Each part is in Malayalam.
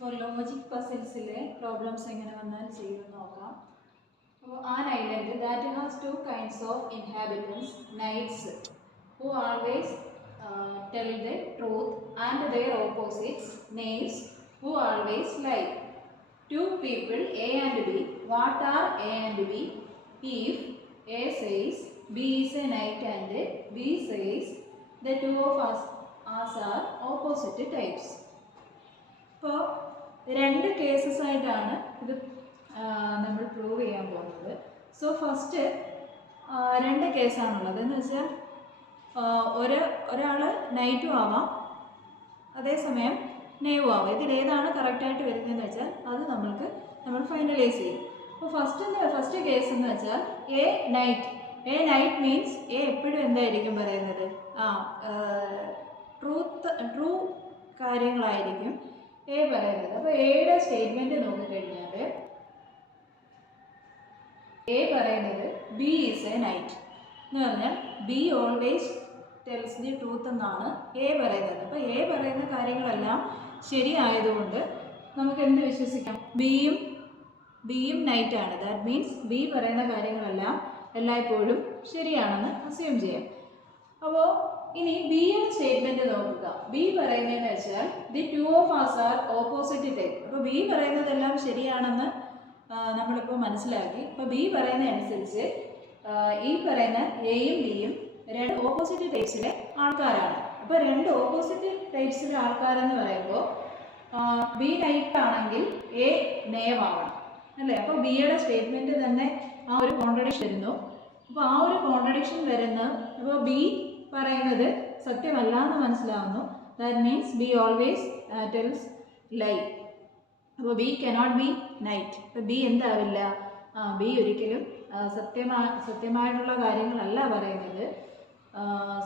For logic puzzles problems an island that has two kinds of inhabitants, knights who always tell the truth, and their opposites, knaves who always lie. Two people, A and B. What are A and B? If A says B is a knight and B says the two of us are opposite types. ഇപ്പോൾ രണ്ട് കേസസ് ആയിട്ടാണ് ഇത് നമ്മൾ പ്രൂവ് ചെയ്യാൻ പോകുന്നത്. സോ ഫസ്റ്റ് രണ്ട് കേസാണുള്ളത്. എന്ന് വെച്ചാൽ ഒരാൾ നൈറ്റും ആവാം, അതേസമയം നെയ്വും ആവാം. ഇതിലേതാണ് കറക്റ്റായിട്ട് വരുന്നതെന്ന് വെച്ചാൽ അത് നമ്മൾ ഫൈനലൈസ് ചെയ്യും. അപ്പോൾ ഫസ്റ്റ് കേസ് എന്ന് വെച്ചാൽ എ നൈറ്റ് മീൻസ് എ എപ്പോഴും എന്തായിരിക്കും പറയുന്നത്? ട്രൂ കാര്യങ്ങളായിരിക്കും എ പറയുന്നത്. അപ്പോൾ എയുടെ സ്റ്റേറ്റ്മെന്റ് നോക്കിക്കഴിഞ്ഞാൽ എ പറയുന്നത് ബി ഈസ് എ നൈറ്റ് എന്ന് പറഞ്ഞാൽ B always tells the truth എന്നാണ് എ പറയുന്നത്. അപ്പോൾ എ പറയുന്ന കാര്യങ്ങളെല്ലാം ശരിയായതുകൊണ്ട് നമുക്ക് എന്ത് വിശ്വസിക്കാം? ബിയും നൈറ്റാണ്. ദാറ്റ് മീൻസ് ബി പറയുന്ന കാര്യങ്ങളെല്ലാം എല്ലായ്പ്പോഴും ശരിയാണെന്ന് അസ്യൂം ചെയ്യാം. അപ്പോൾ ഇനി ബിയുടെ സ്റ്റേറ്റ്മെന്റ് നോക്കുക. ബി പറയുന്നതെന്ന് വെച്ചാൽ the two of us R opposite type. അപ്പോൾ ബി പറയുന്നതെല്ലാം ശരിയാണെന്ന് നമ്മളിപ്പോൾ മനസ്സിലാക്കി. അപ്പോൾ ബി പറയുന്ന അനുസരിച്ച് ഈ പറയുന്ന എയും ബിയും രണ്ട് ഓപ്പോസിറ്റ് ടൈപ്സിലെ ആൾക്കാരാണ്. അപ്പോൾ രണ്ട് ഓപ്പോസിറ്റ് ടൈപ്സിലെ ആൾക്കാരെന്ന് പറയുമ്പോൾ ബി നൈറ്റ് ആണെങ്കിൽ എ നേവ് ആവണം അല്ലേ? അപ്പോൾ ബിയുടെ സ്റ്റേറ്റ്മെന്റ് തന്നെ ആ ഒരു കോൺട്രഡിക്ഷൻ വരുന്നു. അപ്പോൾ ആ ഒരു കോൺട്രഡിക്ഷൻ വരുന്ന അപ്പോൾ ബി പറയുന്നത് സത്യമല്ല എന്ന് മനസ്സിലാവുന്നു. That means B always tells lie. അപ്പോൾ ബി കനോട്ട് ബി നൈറ്റ്. അപ്പോൾ ബി എന്താവില്ല? ബി ഒരിക്കലും സത്യമായിട്ടുള്ള കാര്യങ്ങളല്ല പറയുന്നത്.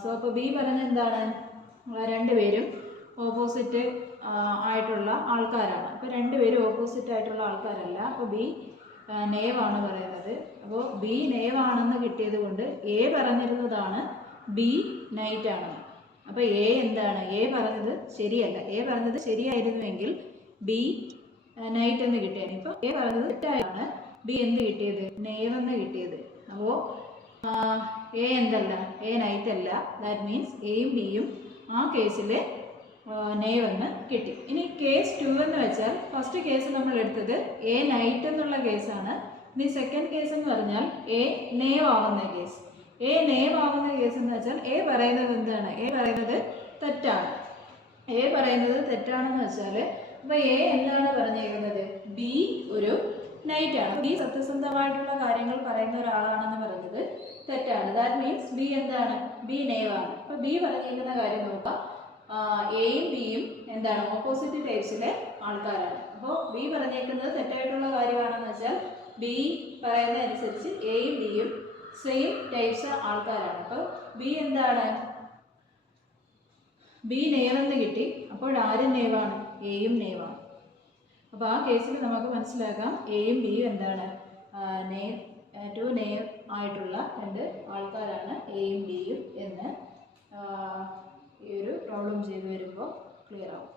സോ അപ്പോൾ ബി പറയുന്നത് എന്താണ്? രണ്ടുപേരും ഓപ്പോസിറ്റ് ആയിട്ടുള്ള ആൾക്കാരാണ്. അപ്പോൾ രണ്ടുപേരും ഓപ്പോസിറ്റ് ആയിട്ടുള്ള ആൾക്കാരല്ല. അപ്പോൾ ബി നേവാണ് പറയുന്നത്. അപ്പോൾ ബി നേവാണെന്ന് കിട്ടിയത് കൊണ്ട് എ പറഞ്ഞിരുന്നതാണ് ബി നൈറ്റ് ആണെന്ന്. അപ്പോൾ എ എന്താണ്? എ പറഞ്ഞത് ശരിയല്ല. എ പറഞ്ഞത് ശരിയായിരുന്നുവെങ്കിൽ ബി നൈറ്റ് എന്ന് കിട്ടിയാണ്. ഇപ്പോൾ എ പറഞ്ഞത് തെറ്റായാണ് ബി എന്ത് കിട്ടിയത്? നേവ് എന്ന് കിട്ടിയത്. അപ്പോൾ എ എന്തല്ല? എ നൈറ്റ് അല്ല. ദാറ്റ് മീൻസ് എയും ബിയും ആ കേസിൽ നേവ് എന്ന് കിട്ടി. ഇനി കേസ് 2 എന്ന് വെച്ചാൽ ഫസ്റ്റ് കേസ് നമ്മൾ എടുത്തത് എ നൈറ്റ് എന്നുള്ള കേസാണ്. ഇനി സെക്കൻഡ് കേസ് എന്ന് പറഞ്ഞാൽ എ നേവ് ആവുന്ന കേസ്. എ നേവ് ആവുന്ന കേസ് എന്ന് വെച്ചാൽ എ പറയുന്നത് എന്താണ്? എ പറയുന്നത് തെറ്റാണ്. എ പറയുന്നത് തെറ്റാണെന്ന് വെച്ചാൽ അപ്പോൾ എ എന്താണ് പറഞ്ഞിരിക്കുന്നത്? ബി ഒരു നൈറ്റ് ആണ്. ബി സത്യസന്ധമായിട്ടുള്ള കാര്യങ്ങൾ പറയുന്ന ഒരാളാണെന്ന് പറയുന്നത് തെറ്റാണ്. ദാറ്റ് മീൻസ് ബി എന്താണ്? ബി നേവ് ആണ്. അപ്പോൾ ബി പറഞ്ഞിരിക്കുന്ന കാര്യം നോക്കാം. എയും ബിയും എന്താണ്? ഓപ്പോസിറ്റ് ടൈപ്സിലെ ആൾക്കാരാണ്. അപ്പോൾ ബി പറഞ്ഞേക്കുന്നത് തെറ്റായിട്ടുള്ള കാര്യമാണെന്ന് വെച്ചാൽ ബി പറയുന്ന അനുസരിച്ച് എയും ബിയും സെയിം ടൈപ്സ് ആൾക്കാരാണ്. അപ്പോൾ ബി എന്താണ്? ബി നേവെന്ന് കിട്ടി. അപ്പോൾ ആരും നേവാണ്? എയും നേവാണ്. അപ്പോൾ ആ കേസിൽ നമുക്ക് മനസ്സിലാക്കാം എയും ബിയും എന്താണ്? ടു നേവ് ആയിട്ടുള്ള രണ്ട് ആൾക്കാരാണ് എയും ബിയും എന്ന് ഈ ഒരു പ്രോബ്ലം ചെയ്തു വരുമ്പോൾ ക്ലിയർ ആവും.